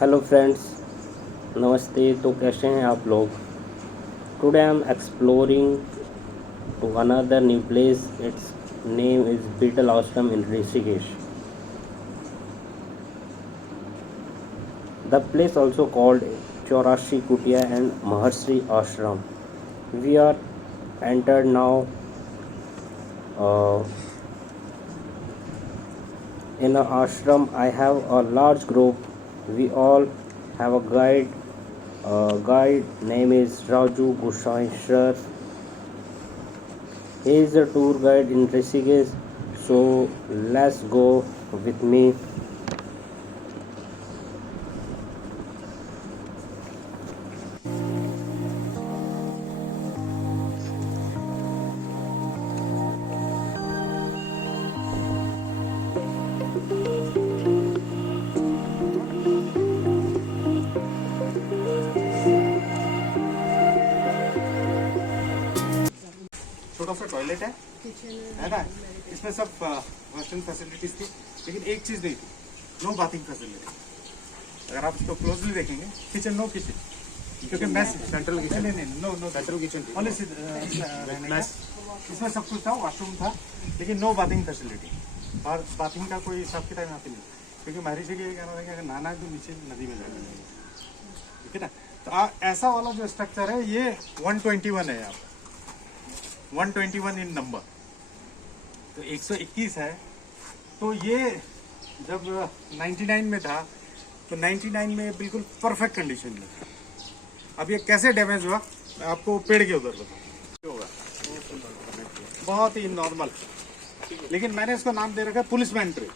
Hello friends, नमस्ते। तो कैसे हैं आप लोग? Today I am exploring to another new place. It's name is Beatle Ashram in Rishikesh. The place also called Chaurashi Kutia and Maharshi Ashram. We are entered now uh, in a ashram. I have a large group. We all have a guide. Guide name is Raju Gushaishar. He is a tour guide in Rishikesh. So let's go with me. छोटा सा toilet है ना। इसमें सब western facilities थी, लेकिन एक चीज नहीं थी, नो बाथिंग फैसिलिटी। अगर आप इसको क्लोजली देखेंगे, किचन नो किचन, क्योंकि मैस सेंट्रल किचन नहीं no no central kitchen only mess. इसमें सब कुछ था, वॉशरूम था, लेकिन नो बाथिंग फैसिलिटी। और बाथिंग का कोई हिसाब किताब यहाँ पे नहीं, क्योंकि महर्षि के ये कहना था कि अगर नहाना है तो नीचे नदी में जाना चाहिए, ठीक है ना। तो ऐसा वाला जो स्ट्रक्चर है ये 121 है यहाँ पे, 121 इन नंबर, तो 121 है। तो ये जब 99 में था तो 99 में बिल्कुल परफेक्ट कंडीशन में था। अब ये कैसे डैमेज हुआ, मैं आपको पेड़ के उधर बताऊँ होगा, बहुत ही नॉर्मल। लेकिन मैंने इसको नाम दे रखा है पुलिसमैन ट्री।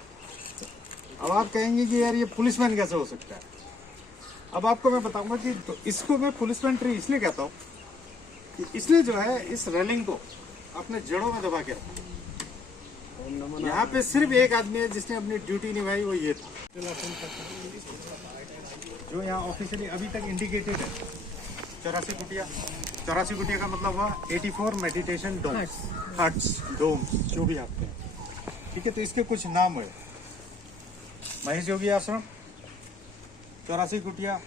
अब आप कहेंगे कि यार ये पुलिसमैन कैसे हो सकता है। अब आपको मैं बताऊंगा कि तो इसको मैं पुलिसमैन ट्री इसलिए कहता हूँ कि इसलिए जो है इस रेलिंग को अपने जड़ों में दबा के रखा। यहाँ पे सिर्फ एक आदमी है जिसने अपनी ड्यूटी निभाई, वो ये था। जो यहाँ ऑफिशियली अभी तक इंडिकेटेड है, 84 कुटिया। 84 कुटिया का मतलब हुआ 84 मेडिटेशन डोम्स, हट्स, डोम्स, जो भी आपके हैं, ठीक है। तो इसके कुछ नाम है, महेश योगी आश्रम, 84 कुटिया,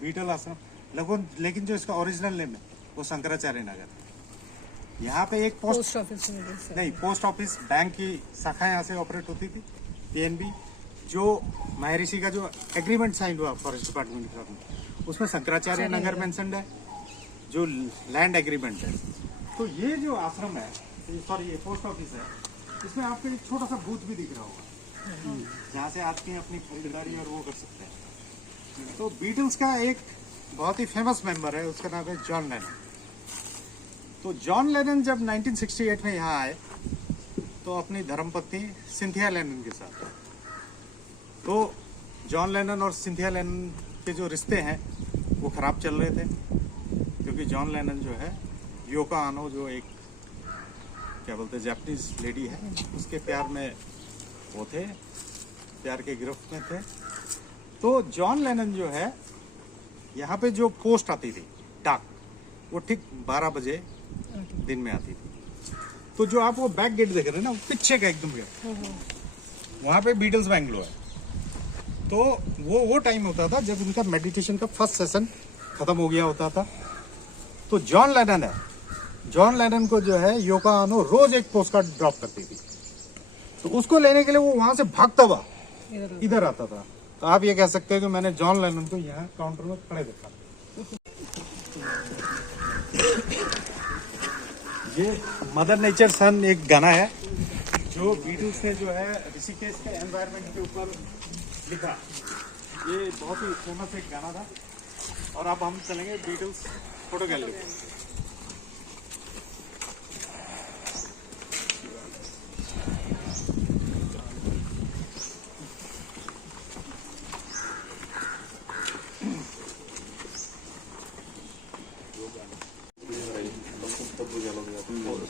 बीटल आश्रम। लेकिन जो इसका ओरिजिनल नेम है वो शंकराचार्य नगर। यहाँ पे एक पोस्ट ऑफिस नहीं, पोस्ट ऑफिस बैंक की शाखा यहाँ से ऑपरेट होती थी, पीएनबी। जो महर्षि का जो एग्रीमेंट साइन हुआ फॉरेस्ट डिपार्टमेंट के साथ, उसमें शंकराचार्य नगर मेंशन्ड है, जो लैंड एग्रीमेंट है। तो ये जो आश्रम है, सॉरी ये पोस्ट ऑफिस है, इसमें आपको एक छोटा सा बूथ भी दिख रहा होगा, जहाँ से आदमी अपनी खरीदारी और वो कर सकते हैं। तो बीटल्स का एक बहुत ही फेमस मेंबर है, उसका नाम है जॉन लेनन। तो जॉन लेनन जब 1968 में यहाँ आए तो अपनी धर्मपत्नी सिंथिया लेनन के साथ। तो जॉन लेनन और सिंथिया लेनन के जो रिश्ते हैं वो खराब चल रहे थे, क्योंकि जॉन लेनन जो है योको ओनो, जो एक क्या बोलते हैं जापानीज लेडी है, उसके प्यार में वो थे, प्यार के गिरफ्त में थे। तो जॉन लेनन जो है यहाँ पे जो पोस्ट आती थी डाक, वो ठीक 12 बजे दिन में आती थी। तो जो आप वो बैक गेट देख रहे हैं ना, पीछे का एकदम गेट, वहां पे बीटल्स बैंगलो है। तो वो टाइम होता था जब उनका मेडिटेशन का फर्स्ट सेशन खत्म हो गया होता था। तो जॉन लेनन है, जॉन लेनन को जो है योको ओनो रोज एक पोस्ट कार्ड ड्रॉप करती थी। तो उसको लेने के लिए वो वहां से भागता हुआ इधर आता था। तो आप ये कह सकते हैं कि मैंने जॉन लेनन को यहाँ काउंटर में खड़े देखा। ये मदर नेचर सन एक गाना है जो बीटल्स ने जो है ऋषिकेश के एनवायरनमेंट के ऊपर लिखा। ये बहुत ही फेमस एक गाना था। और अब हम चलेंगे बीटल्स फोटो गैलरी।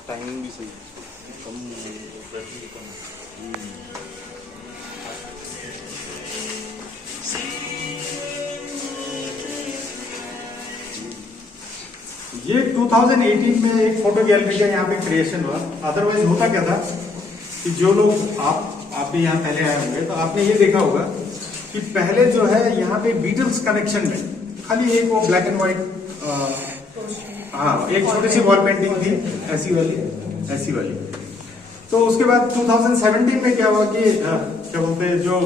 टाइमिंग भी सही कम। ये 2018 में एक फोटो गैलरी का यहाँ पे क्रिएशन हुआ। अदरवाइज होता क्या था कि जो लोग आप भी यहाँ पहले आए होंगे तो आपने ये देखा होगा कि पहले जो है यहाँ पे बीटल्स कनेक्शन में खाली एक वो ब्लैक एंड व्हाइट, हाँ एक छोटी सी वॉल पेंटिंग थी ऐसी वाली। तो उसके बाद 2017 में क्या हुआ कि क्या बोलते हैं जो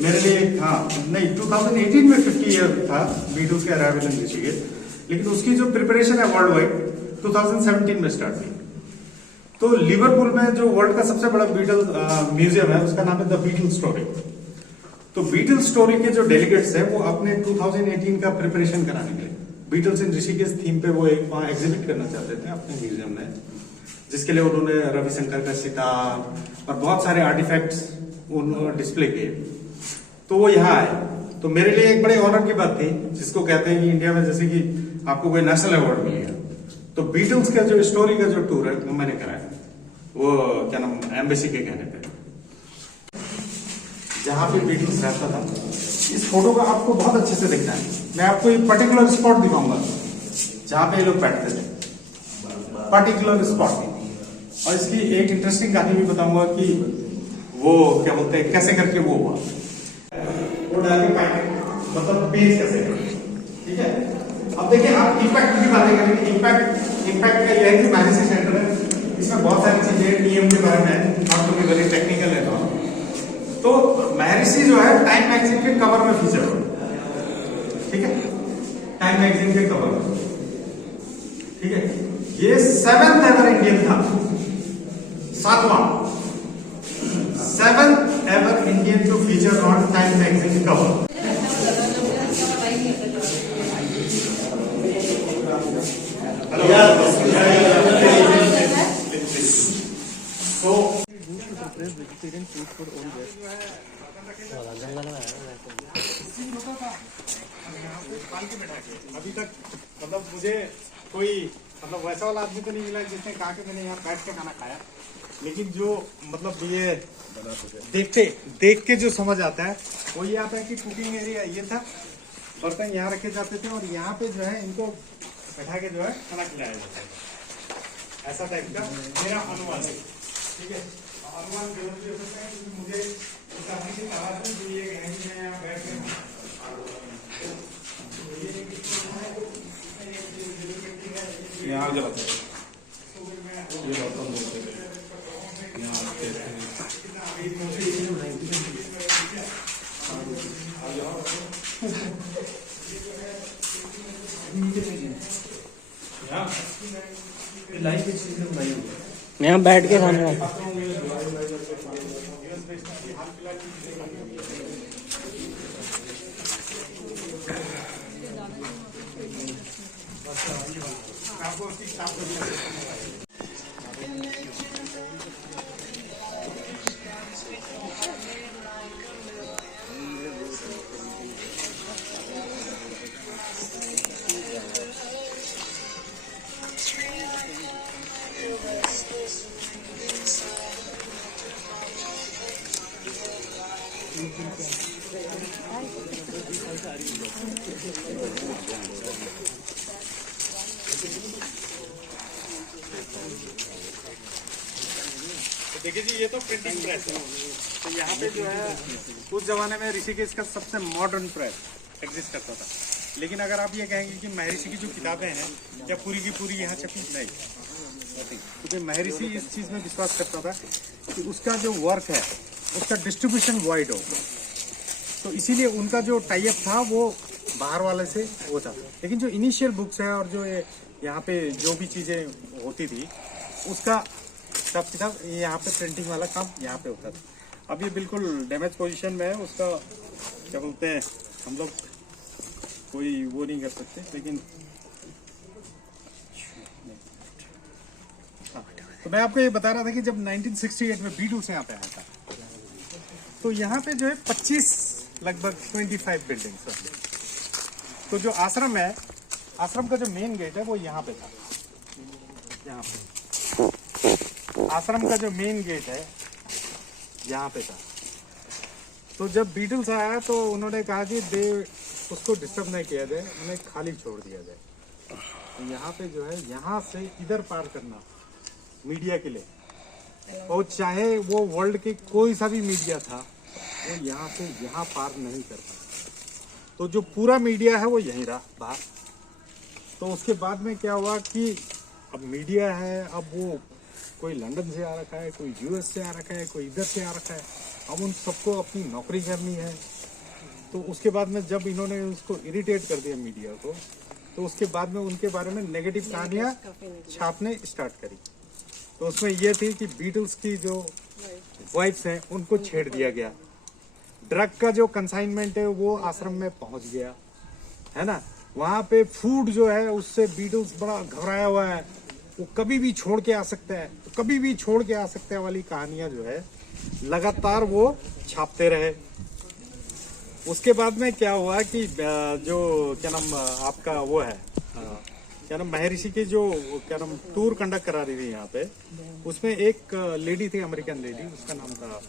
मेरे लिए, हाँ नहीं 2018 में 50 ईयर था बीटल्स के अराइवल इन ऋषिकेश, लेकिन उसकी जो प्रिपरेशन है वर्ल्ड वाइड 2017 में स्टार्ट हुई। तो लिवरपूल में जो वर्ल्ड का सबसे बड़ा बीटल म्यूजियम है उसका नाम है द बीटल स्टोरी। तो बीटल स्टोरी के जो डेलीगेट्स है वो अपने 2018 का प्रिपरेशन कराने के लिए बीटल्स इन ऋषिकेश थीम पे वो एक वहां एग्जिबिट करना चाहते थे अपने म्यूजियम में, जिसके लिए उन्होंने रविशंकर का सितार और बहुत सारे आर्टिफैक्ट्स उन्होंने डिस्प्ले किए। तो वो यहाँ आए, तो मेरे लिए एक बड़े ऑनर की बात थी, जिसको कहते हैं कि इंडिया में जैसे कि आपको कोई नेशनल अवार्ड मिल गया। तो बीटल्स का जो स्टोरी का जो टूर है वो मैंने कराया, वो क्या नाम एम्बेसी के कहने पे, जहां पे बीटल्स रहता था। इस फोटो का आपको बहुत अच्छे से देखना है। मैं आपको एक पर्टिकुलर स्पॉट दिखाऊंगा जहां पे ये लोग बैठते थे, पर्टिकुलर स्पॉट। और इसकी एक इंटरेस्टिंग कहानी भी बताऊंगा कि वो क्या बोलते हैं कैसे करके वो हुआ, वो डाल के मतलब पेज कैसे, ठीक है। अब देखिए आप इम्पैक्ट की बातें करेंगे। इम्पैक्ट का यह है कि मैनेजमेंट सेंटर है, इसमें बहुत सारी चीजें नियम के बारे में आपको भी बड़ी टेक्निकल है। तो महर्षि जो है टाइम मैगजीन के कवर में फीचर हो, ठीक है, टाइम मैगजीन के कवर में, ठीक है। ये 7th एवर इंडियन था, 7th ever Indian to feature on Time magazine cover. vegetarian food for all guests. अभी तक मतलब मुझे कोई मतलब वैसा वाला आदमी तो नहीं मिला जिसने कहा कि मैंने यहाँ बैठ के खाना खाया, लेकिन जो मतलब ये देख के जो समझ आता है वो ये आता है कि कुकिंग एरिया ये था, बर्तन यहाँ रखे जाते थे और यहाँ पे जो है इनको बैठा के जो है खाना खिलाया जाता है, ऐसा टाइप का मेरा अनुमान है, ठीक है। अनुमान गलत भी हो सकता है क्योंकि मुझे काफी की ताकत है जो ये मैं यहाँ बैठ के यहाँ आगे बताओ, ये बर्तन बोलते हैं यहाँ आते यहाँ बैठ के खाने वाला। देखिए जी, ये तो प्रिंटिंग प्रेस है। तो यहाँ पे जो है उस जमाने में ऋषिकेश का सबसे मॉडर्न प्रेस एग्जिस्ट करता था। लेकिन अगर आप ये कहेंगे कि महर्षि की जो किताबें हैं क्या पूरी की पूरी यहाँ छपी, नहीं, क्योंकि महर्षि इस चीज़ में विश्वास करता था कि उसका जो वर्क है उसका डिस्ट्रीब्यूशन वाइड हो, तो इसीलिए उनका जो टाई अप था वो बाहर वाले से होता। लेकिन जो इनिशियल बुक्स है और जो यहाँ पे जो भी चीज़ें होती थी उसका सब किताब यहाँ पे प्रिंटिंग वाला काम यहाँ पे होता था। अब ये बिल्कुल डैमेज पोजीशन में है, उसका क्या बोलते हैं हम लोग कोई वो नहीं कर सकते, लेकिन हाँ। तो मैं आपको ये बता रहा था कि जब 1968 में बीटल्स यहाँ पे आया था तो यहाँ पे जो है 25 लगभग 25 बिल्डिंग्स। तो जो आश्रम है, आश्रम का जो मेन गेट है वो यहाँ पे था, यहाँ पे आश्रम का जो मेन गेट है यहाँ पे था। तो जब बीटल्स आया तो उन्होंने कहा कि उसको डिस्टर्ब नहीं किया जाए, उन्हें खाली छोड़ दिया जाए। तो यहाँ पे जो है यहाँ से इधर पार करना मीडिया के लिए, और चाहे वो वर्ल्ड के कोई सा भी मीडिया था वो यहाँ से यहाँ पार नहीं कर पाए। तो जो पूरा मीडिया है वो यहीं रहा बाहर। तो उसके बाद में क्या हुआ कि अब मीडिया है, अब वो कोई लंदन से आ रखा है, कोई यूएस से आ रखा है, कोई इधर से आ रखा है। अब उन सबको अपनी नौकरी करनी है। तो उसके बाद में जब इन्होंने उसको इरिटेट कर दिया मीडिया को, तो उसके बाद में उनके बारे में नेगेटिव कहानियाँ छापने स्टार्ट करी। तो उसमें ये थी कि बीटल्स की जो वाइफ्स हैं उनको छेड़ दिया गया, ड्रग का जो कंसाइनमेंट है वो आश्रम में पहुंच गया, है ना। वहाँ पे फूड जो है उससे बीटल्स बड़ा घबराया हुआ है, वो कभी भी छोड़ के आ सकता है, तो कभी भी छोड़ के आ सकता है वाली कहानियां जो है लगातार वो छापते रहे। उसके बाद में क्या हुआ कि जो क्या नाम आपका वो है क्या नाम महर्षि की जो क्या नाम टूर कंडक्ट करा रही थी यहाँ पे, उसमें एक लेडी थी, अमेरिकन लेडी, उसका नाम था,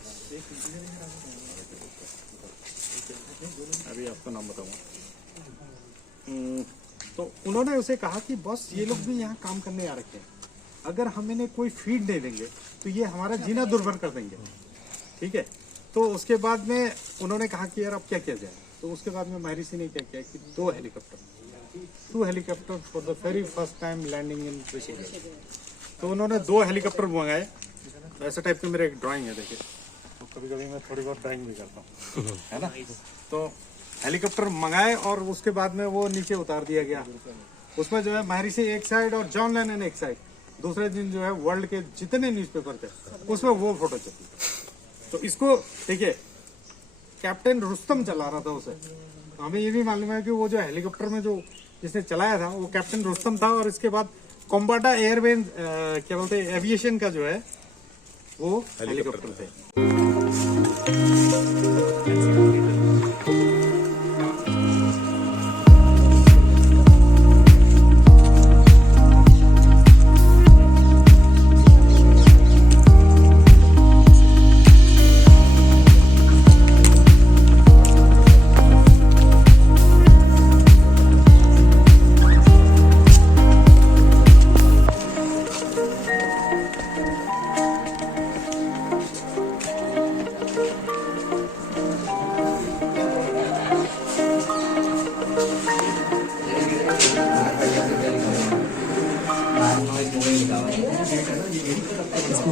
अभी आपको नाम बताऊंगा। तो उन्होंने उसे कहा कि बॉस ये लोग भी यहाँ काम करने आ रखे हैं, अगर हम इन्हें कोई फीड नहीं देंगे तो ये हमारा जीना दुर्भर कर देंगे, ठीक है। तो उसके बाद में उन्होंने कहा कि यार अब क्या किया जाए। तो उसके बाद में महर्षि ने क्या किया कि 2 helicopter for the very first time landing in Rishikesh. तो उन्होंने 2 हेलीकॉप्टर मंगाए। तो ऐसा टाइप की मेरे एक ड्राइंग है, देखिए। तो कभी कभी मैं थोड़ी बहुत ड्राइंग भी करता हूँ, है ना। तो हेलीकॉप्टर मंगाए और उसके बाद में वो नीचे उतार दिया गया। उसमें जो है महर्षि एक साइड और जॉन लेनन एक साइड। दूसरे दिन जो है वर्ल्ड के जितने न्यूज़पेपर थे उसमें वो फोटो छपी। तो इसको देखिए, कैप्टन रुस्तम चला रहा था उसे। तो हमें ये भी मालूम है कि वो जो हेलीकॉप्टर में जो जिसने चलाया था वो कैप्टन रुस्तम था। और इसके बाद कॉम्बाटा एयरवेज क्या बोलते हैं एविएशन का जो है वो हेलीकॉप्टर थे।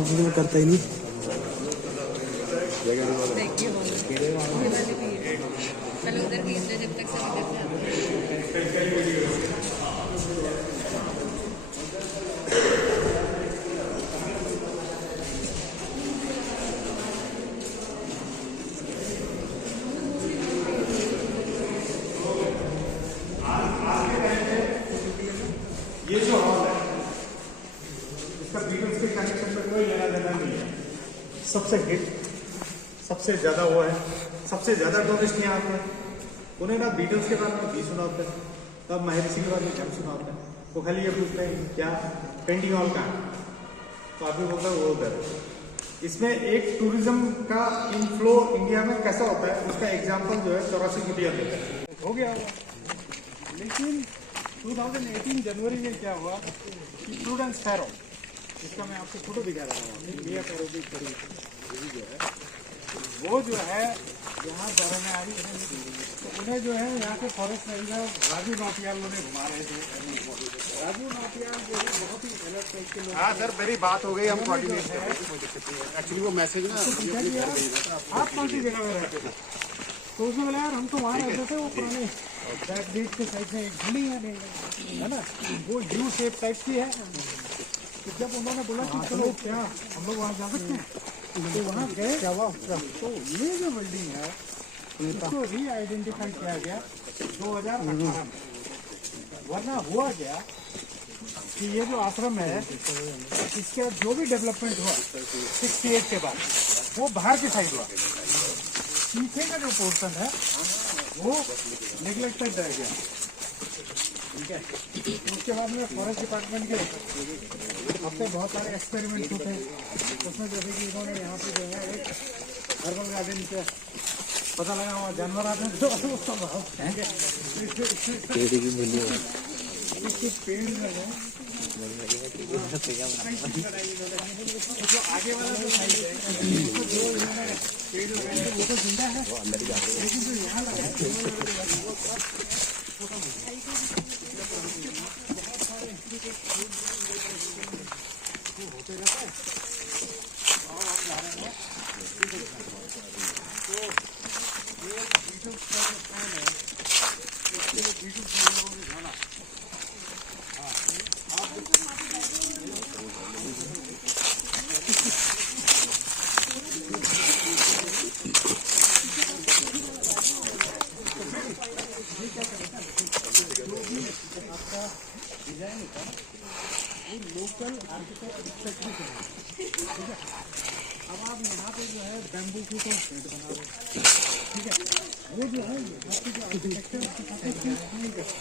इसमें करता ही नहीं। पहले उधर की जब तक सब इधर से ये जो हॉल है इसका बीटल्स के कनेक्शन में कोई लेना देना नहीं है। सबसे हिट, सबसे ज्यादा वो है, सबसे ज्यादा टूरिस्ट यहाँ आते हैं। उन्हें ना बीटल्स के बारे में भी सुना होता है, तब महर्षि के बारे में हम सुना होता है। वो खाली ये पूछते हैं क्या पेंटिंग हॉल का, तो आदमी बोलता है वो उधर। इसमें एक टूरिज्म का इनफ्लो इंडिया में कैसा होता है उसका एग्जाम्पल जो है 84 कुटिया देता है। हो गया होगा। लेकिन 2018 जनवरी में क्या हुआ कि प्रूडेंस फैरो, इसका मैं आपको फोटो दिखा रहा हूँ, मिया फैरो की जो है वो जो है यहाँ दौरे में आई है। तो उन्हें जो है यहाँ के फॉरेस्ट रेंजर राजू नौटियाल ने घुमा रहे थे। राजू नौटियाल जो है बहुत ही अलग टाइप के लोग। हाँ सर, मेरी बात हो गई, हम कोऑर्डिनेट एक्चुअली वो मैसेज ना आप कौन सी जगह में रहते थे। तो उसने बोला यार हम तो वहाँ रहते थे, वो पुराने बैक गेट के साइड में एक बिल्डिंग है ना, वो यू शेप टाइप की है। तो जब उन्होंने बोला कि चलो क्या हम लोग वहाँ जा सकते हैं, तो वहाँ गए। क्या हुआ? तो ये जो बिल्डिंग है इसको री आइडेंटिफाई किया गया 2018 में। वरना हुआ क्या कि ये जो आश्रम है इसका जो भी डेवलपमेंट हुआ 68 के बाद वो बाहर की साइड हुआ। पीछे का जो पोर्शन है वो नेग्लेक्टेड रह गया, ठीक है। उसके बाद में फॉरेस्ट डिपार्टमेंट के अपने बहुत सारे एक्सपेरिमेंट होते हैं। उसमें जैसे कि इन्होंने यहाँ पे जो है एक हर्बल गार्डन पे पता लगा वहाँ जानवर आते हैं तो उसका भाव पेड़ जो है जो आगे वाला जो साइड है उसको जो इन्होंने पेड़ लगाए थे वो तो जिंदा है, लेकिन जो यहाँ लगा है वो होते रहता है। और हम जा रहे हैं तो ये बीटल का जो फैन है इसके लिए बीटल फैन में जाना। लोकल आर्किटेक्ट एक्सपेक्ट भी करें, ठीक है। अब आप यहाँ पे जो है बैम्बू की तो सेट बना रहे हैं, ठीक है। वो जो है आपकी जो आर्किटेक्चर सूट नहीं करता,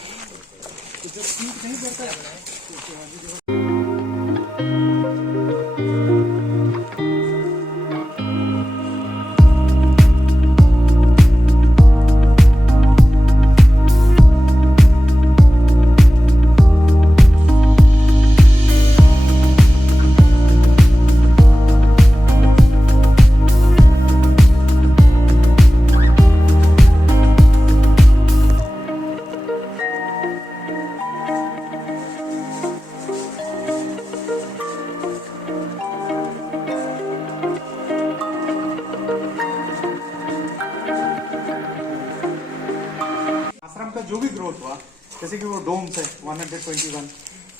तो जब सूट नहीं करता है तो उसके आगे जो आश्रम का जो भी ग्रोथ हुआ, जैसे कि वो डोम्स है 121,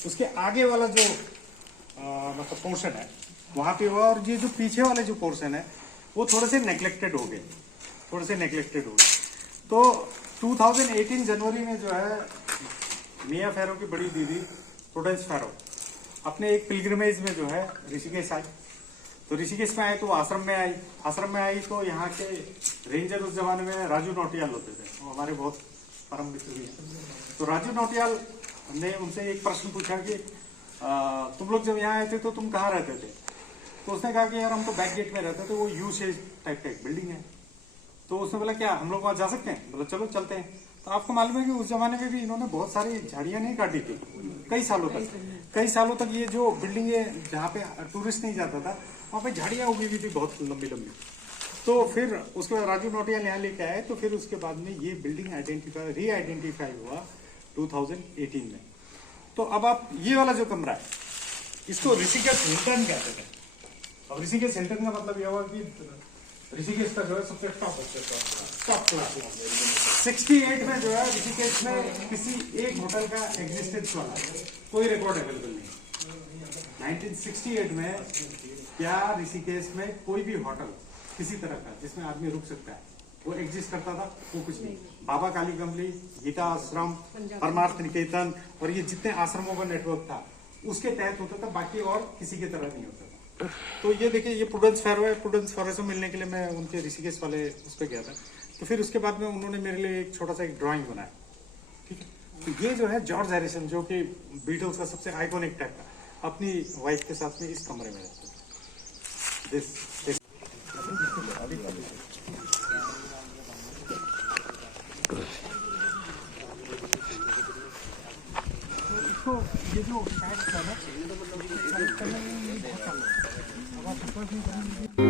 उसके आगे वाला जो मतलब पोर्शन है वहाँ पे हुआ, और ये जो पीछे वाले जो पोर्शन है वो थोड़े से नेग्लेक्टेड हो गए, तो 2018 जनवरी में जो है मिया फैरो की बड़ी दीदी प्रूडेंस फैरो अपने एक पिलग्रिमेज में जो है ऋषिकेश आई। तो ऋषिकेश में आए तो आश्रम में आई तो यहाँ के रेंजर उस जमाने में राजू नौटियाल होते थे, वो हमारे बहुत परम मित्र भी हैं। तो राजू नौटियाल ने उनसे एक प्रश्न पूछा कि तुम लोग जब यहाँ आए थे तो तुम कहाँ रहते थे? तो उसने कहा कि यार हम तो बैक गेट में रहते थे, वो यू शेप टाइप का एक बिल्डिंग है। तो उसने बोला क्या हम लोग वहाँ जा सकते हैं? बोला चलो चलते हैं। तो आपको मालूम है कि उस जमाने में भी इन्होंने बहुत सारी झाड़ियाँ नहीं काटी थी, कई सालों तक ये जो बिल्डिंग है जहाँ पे टूरिस्ट नहीं जाता था वहाँ पे झाड़ियाँ उगी हुई थी बहुत लंबी। तो फिर उसके बाद राजू नौटियाल यहाँ लेके आए, तो फिर उसके बाद में ये बिल्डिंग री-आइडेंटिफाई हुआ 2018 में। तो अब आप ये वाला जो कमरा है इसको ऋषिकेश हिल्टन कहते थे। अब ऋषिकेश हिल्टन का मतलब यह हुआ कि ऋषिकेश का जो है सबसे टॉप क्लास 68 में जो है ऋषिकेश में किसी एक होटल का एग्जिस्टेंस वाला कोई रिकॉर्ड अवेलेबल नहीं। 1968 में क्या ऋषिकेश में कोई भी होटल किसी तरह का जिसमें आदमी रुक सकता है वो एग्जिस्ट करता था? वो कुछ नहीं। बाबा काली कमली, गीता आश्रम, परमार्थ निकेतन और ये जितने आश्रमों का नेटवर्क था उसके तहत होता था, बाकी और किसी की तरह नहीं होता था। तो ये देखिए ये प्रूडेंस फैरो है। प्रूडेंस फैरो से मिलने के लिए मैं उनके ऋषिकेश वाले उस पर गया था। तो फिर उसके बाद में उन्होंने मेरे लिए एक छोटा सा एक ड्राइंग बनाया, ठीक है। तो ये जो है जॉर्ज हैरिसन जो कि बीटल्स का सबसे आइकॉनिक टाइप का अपनी वाइफ के साथ में इस कमरे में रहता है। तो ये जो टैक्स था ना अब आप विश्वास नहीं करेंगे।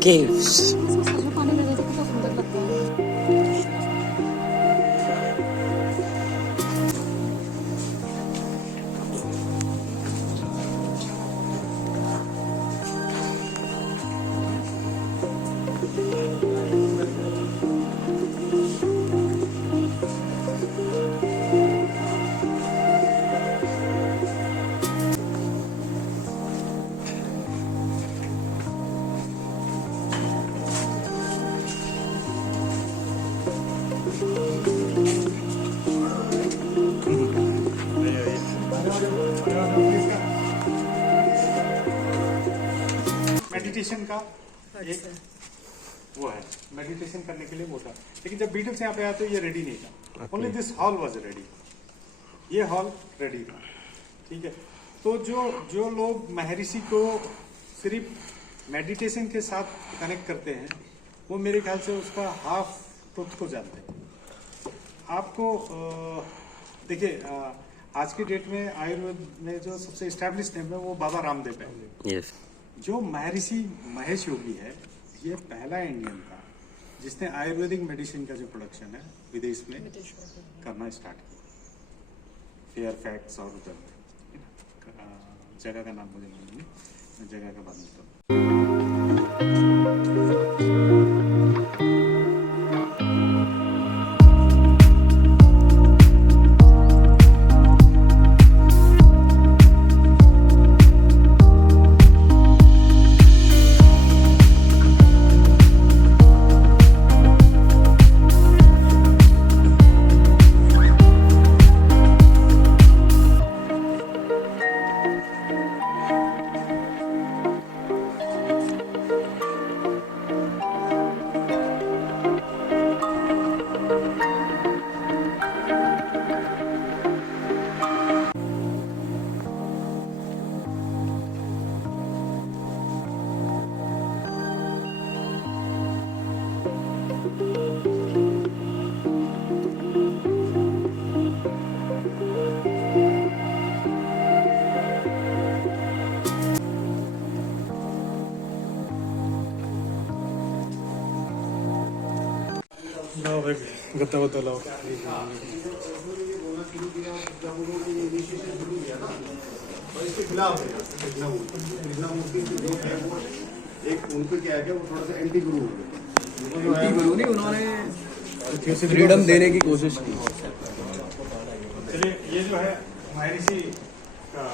caves. पानी लगे तो कितना सुंदर लगता है। मेडिटेशन का एक वो है, मेडिटेशन करने के लिए वो था। लेकिन जब बीटल्स यहाँ पे आए तो ये रेडी नहीं था, only this hall was ready, ये हॉल रेडी था। ठीक है, तो जो लोग महर्षि को सिर्फ मेडिटेशन के साथ कनेक्ट करते हैं वो मेरे ख्याल से उसका हाफ ट्रुथ को जानते हैं। आपको देखिए आज की डेट में आयुर्वेद में जो सबसे इस्टेब्लिश नेम है वो बाबा रामदेव है। यस। जो महर्षि महेश योगी है, ये पहला इंडियन था जिसने आयुर्वेदिक मेडिसिन का जो प्रोडक्शन है विदेश में करना स्टार्ट किया। फेयर फैक्ट्स और उधर जगह का नाम मुझे मालूम नहीं, मैं जगह का बाद में बताऊं। गत्ता बता लाओ। इसके खिलाफ है कृष्णामूर्ति के जो है वो एक उनको क्या है वो थोड़ा सा एंटी गुरु हो गए। एंटी गुरु नहीं, उन्होंने फ्रीडम देने की कोशिश की। चलिए, ये जो है महर्षि का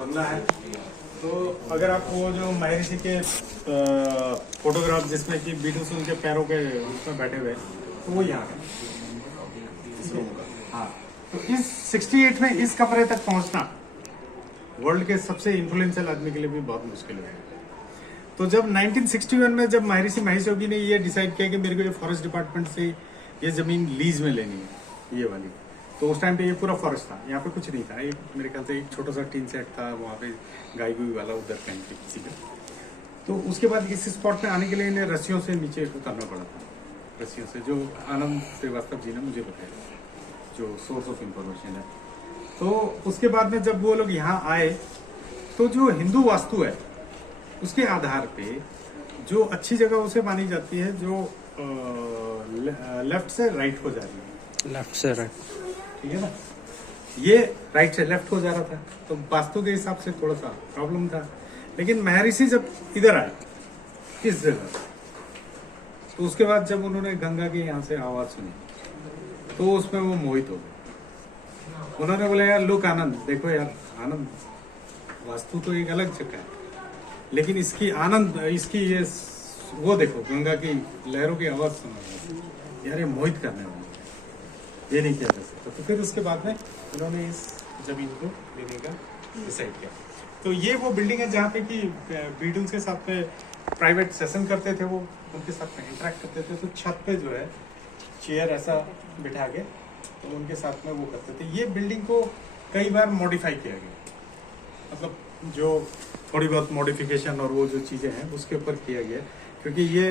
बंगला है। तो अगर आप वो जो महर्षि के फोटोग्राफ जिसमें कि बीटल्स उनके पैरों के उसमें बैठे हुए तो वो यहाँ है। हाँ, तो इस 68 में इस कमरे तक पहुंचना वर्ल्ड के सबसे इन्फ्लुएंशियल आदमी के लिए भी बहुत मुश्किल है। तो जब 1961 में जब महर्षि महेश योगी ने ये डिसाइड किया कि मेरे को ये फॉरेस्ट डिपार्टमेंट से ये जमीन लीज में लेनी है, ये वाली, तो उस टाइम पे ये पूरा फॉरेस्ट था, यहाँ पे कुछ नहीं था। एक मेरे ख्याल से एक छोटा सा टीन सेट था, वहाँ पे गाय गुई वाला उधर कहीं पे किसी का। तो उसके बाद इस स्पॉट में आने के लिए इन्हें रस्सियों से नीचे उतरना पड़ा था, रस्सियों से, जो आनंद श्रीवास्तव जी ने मुझे बताया, जो सोर्स ऑफ इंफॉर्मेशन है। तो उसके बाद में जब वो लोग यहाँ आए तो जो हिंदू वास्तु है उसके आधार पे जो अच्छी जगह उसे मानी जाती है जो लेफ्ट से राइट हो जा रही है, लेफ्ट से राइट, ठीक है ना। ये राइट से लेफ्ट हो जा रहा था, तो वास्तु के हिसाब से थोड़ा सा प्रॉब्लम था। लेकिन महर्षि जब इधर आए इस जगह, तो उसके बाद जब उन्होंने गंगा की यहाँ से आवाज सुनी तो उसमें वो मोहित हो गए। उन्होंने बोला यार लोक आनंद, देखो यार आनंद, वास्तु तो एक अलग जगह है, लेकिन इसकी आनंद, इसकी ये वो देखो गंगा की लहरों की आवाज सुना यार, ये मोहित करने वाला है, ये नहीं किया जा सकता। तो फिर उसके बाद में उन्होंने इस जमीन को लेने का डिसाइड किया। तो ये वो बिल्डिंग है जहाँ पे कि बीटल्स के साथ में प्राइवेट सेशन करते थे, वो उनके साथ में इंटरेक्ट करते थे। तो छत पे जो है चेयर ऐसा बिठा के तो उनके साथ में वो करते थे। ये बिल्डिंग को कई बार मॉडिफाई किया गया, मतलब जो थोड़ी बहुत मॉडिफिकेशन और वो जो चीज़ें हैं उसके ऊपर किया गया, क्योंकि ये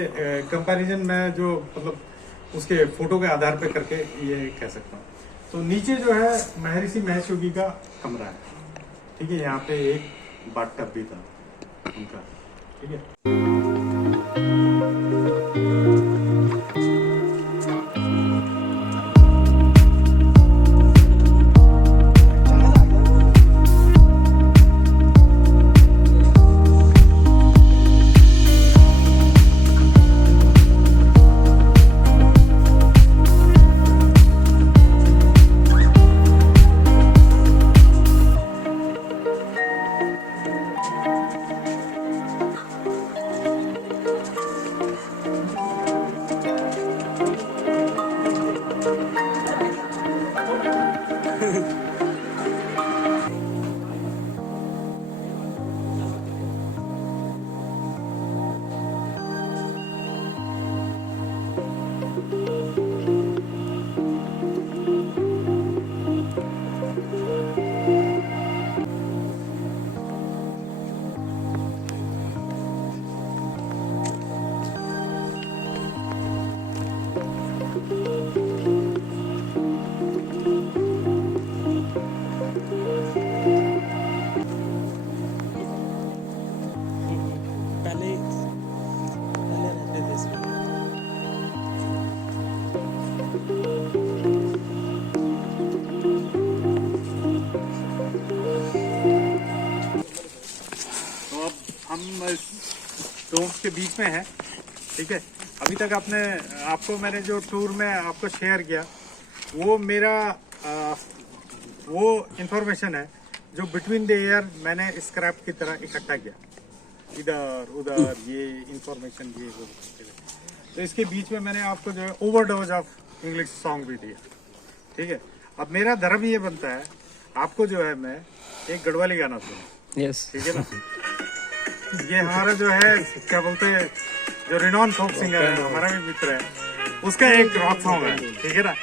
कंपैरिजन में जो मतलब उसके फोटो के आधार पे करके ये कह सकता हूँ। तो नीचे जो है महर्षि महेश योगी का कमरा है, ठीक है। यहाँ पे एक बाथटब भी था उनका, ठीक है। फोक्स के बीच में है, ठीक है। अभी तक आपको मैंने जो टूर में आपको शेयर किया वो मेरा वो इंफॉर्मेशन है जो बिटवीन द ईयर मैंने स्क्रैप की तरह इकट्ठा किया, इधर उधर ये इंफॉर्मेशन ये वो। तो इसके बीच में मैंने आपको जो है ओवरडोज ऑफ इंग्लिश सॉन्ग भी दिया, ठीक है। अब मेरा धर्म ये बनता है आपको जो है मैं एक गढ़वाली गाना सुना, यस ठीक है ना। ये हमारा जो है क्या बोलते हैं जो रिनॉन फोक सिंगर है हमारा भी मित्र है, उसका एक रॉक सॉन्ग है, ठीक है ना।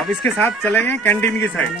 अब इसके साथ चलेंगे कैंटीन की साइड।